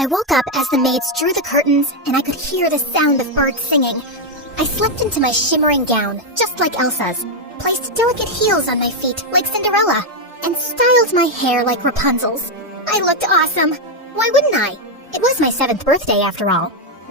I woke up as the maids drew the curtains and I could hear the sound of birds singing. I slipped into my shimmering gown, just like Elsa's, placed delicate heels on my feet like Cinderella, and styled my hair like Rapunzel's. I looked awesome. Why wouldn't I? It was my 7th birthday after all.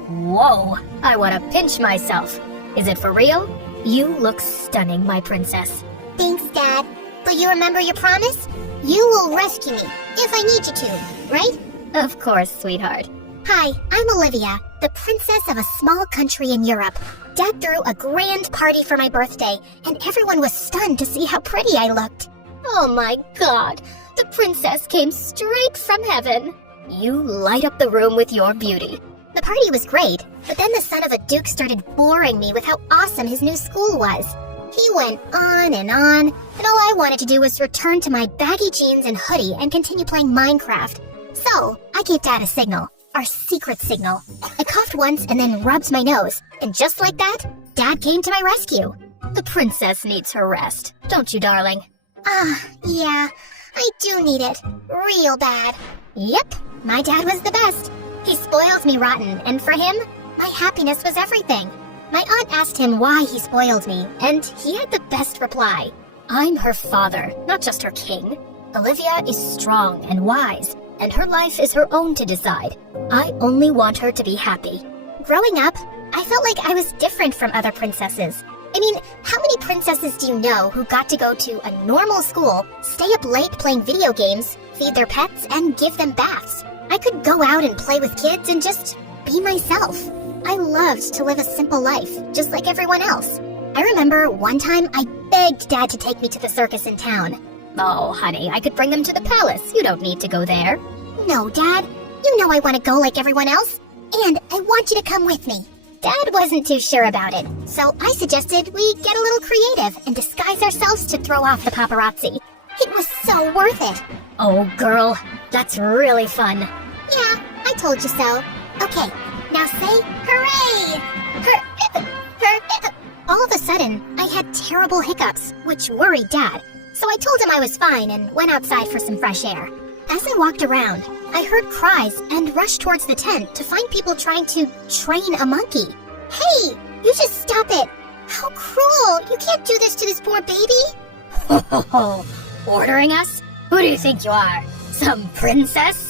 Whoa, I want to pinch myself. Is it for real? You look stunning, my princess. Thanks, Dad. But you remember your promise? You will rescue me, if I need you to, right? Of course, sweetheart. Hi, I'm Olivia, the princess of a small country in Europe. Dad threw a grand party for my birthday, and everyone was stunned to see how pretty I looked. Oh my god, the princess came straight from heaven. You light up the room with your beauty. The party was great, but then the son of a duke started boring me with how awesome his new school was. He went on, and all I wanted to do was return to my baggy jeans and hoodie and continue playing Minecraft. So, I gave Dad a signal, our secret signal. I coughed once and then rubbed my nose, and just like that, Dad came to my rescue. The princess needs her rest, don't you, darling? Yeah, I do need it, real bad. Yep, my dad was the best. He spoiled me rotten, and for him, my happiness was everything. My aunt asked him why he spoiled me, and he had the best reply. I'm her father, not just her king. Olivia is strong and wise, and her life is her own to decide. I only want her to be happy. Growing up, I felt like I was different from other princesses. I mean, how many princesses do you know who got to go to a normal school, stay up late playing video games, feed their pets, and give them baths? I could go out and play with kids and just be myself. I loved to live a simple life, just like everyone else. I remember one time I begged Dad to take me to the circus in town. Oh, honey, I could bring them to the palace. You don't need to go there. No, Dad. You know I want to go like everyone else. And I want you to come with me. Dad wasn't too sure about it, so I suggested we get a little creative and disguise ourselves to throw off the paparazzi. It was so worth it. Oh, girl, that's really fun. Yeah, I told you so. Okay, now say hooray! All of a sudden, I had terrible hiccups, which worried Dad. So I told him I was fine and went outside for some fresh air. As I walked around, I heard cries and rushed towards the tent to find people trying to train a monkey. Hey, you just stop it! How cruel! You can't do this to this poor baby! Ho ho ho! Ordering us? Who do you think you are? Some princess?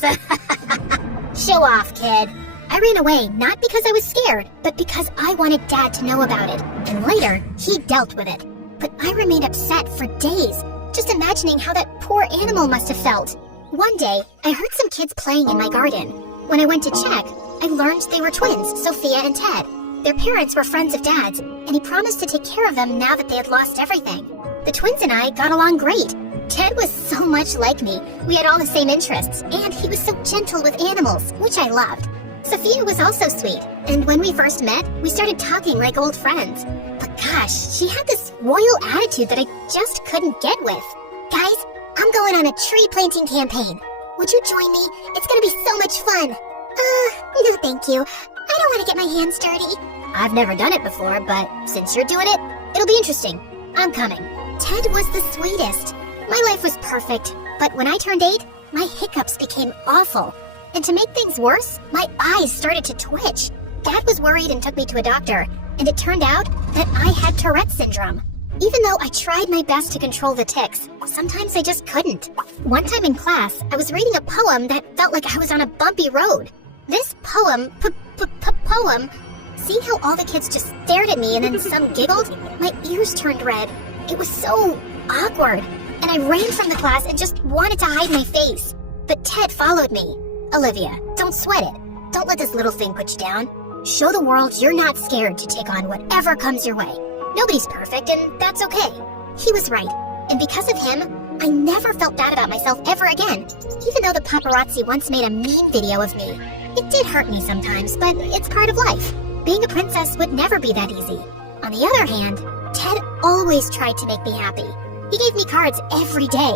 Show off, kid. I ran away not because I was scared, but because I wanted Dad to know about it. And later, he dealt with it. But I remained upset for days, just imagining how that poor animal must have felt. One day, I heard some kids playing in my garden. When I went to check, I learned they were twins, Sophia and Ted. Their parents were friends of Dad's, and he promised to take care of them now that they had lost everything. The twins and I got along great. Ted was so much like me. We had all the same interests, and he was so gentle with animals, which I loved. Sophia was also sweet, and when we first met, we started talking like old friends. But gosh, she had this royal attitude that I just couldn't get with. Guys, I'm going on a tree planting campaign. Would you join me? It's gonna be so much fun. No thank you. I don't want to get my hands dirty. I've never done it before, but since you're doing it, it'll be interesting. I'm coming. Ted was the sweetest. My life was perfect, but when I turned 8, my hiccups became awful. And to make things worse, my eyes started to twitch. Dad was worried and took me to a doctor, and it turned out that I had Tourette's syndrome. Even though I tried my best to control the tics, sometimes I just couldn't. One time in class, I was reading a poem that felt like I was on a bumpy road. This poem, seeing how all the kids just stared at me and then some giggled, my ears turned red. It was so awkward, and I ran from the class and just wanted to hide my face. But Ted followed me. Olivia, don't sweat it. Don't let this little thing put you down. Show the world you're not scared to take on whatever comes your way. Nobody's perfect, and that's okay. He was right, and because of him, I never felt bad about myself ever again, even though the paparazzi once made a mean video of me. It did hurt me sometimes, but it's part of life. Being a princess would never be that easy. On the other hand, Ted always tried to make me happy. He gave me cards every day.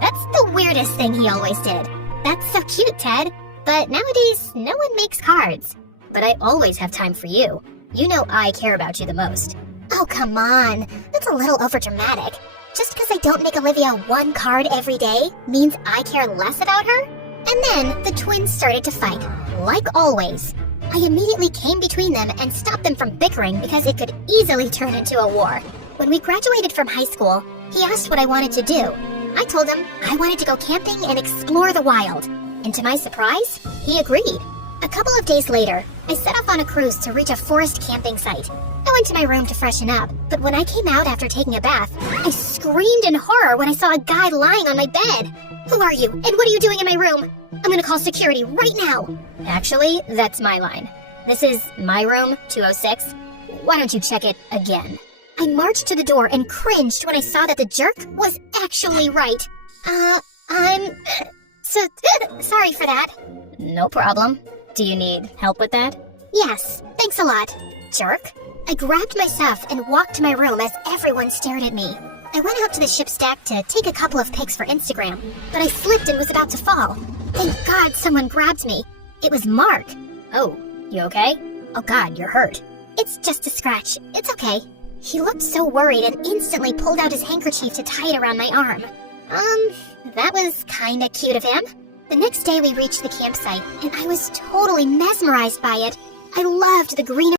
That's the weirdest thing he always did. That's so cute, Ted. But nowadays, no one makes cards. But I always have time for you. You know I care about you the most. Oh, come on. That's a little overdramatic. Just because I don't make Olivia one card every day means I care less about her? And then the twins started to fight, like always. I immediately came between them and stopped them from bickering because it could easily turn into a war. When we graduated from high school, he asked what I wanted to do. I told him I wanted to go camping and explore the wild. And to my surprise, he agreed. A couple of days later, I set off on a cruise to reach a forest camping site. I went to my room to freshen up, but when I came out after taking a bath, I screamed in horror when I saw a guy lying on my bed. Who are you, and what are you doing in my room? I'm gonna call security right now. Actually, that's my line. This is my room, 206. Why don't you check it again? I marched to the door and cringed when I saw that the jerk was actually right. Sorry for that. No problem. Do you need help with that? Yes, thanks a lot, jerk. I grabbed my stuff and walked to my room as everyone stared at me. I went out to the ship's deck to take a couple of pics for Instagram, but I slipped and was about to fall. Thank God someone grabbed me. It was Mark. Oh, you okay? Oh God, you're hurt. It's just a scratch. It's okay. He looked so worried and instantly pulled out his handkerchief to tie it around my arm. That was kinda cute of him. The next day we reached the campsite, and I was totally mesmerized by it. I loved the green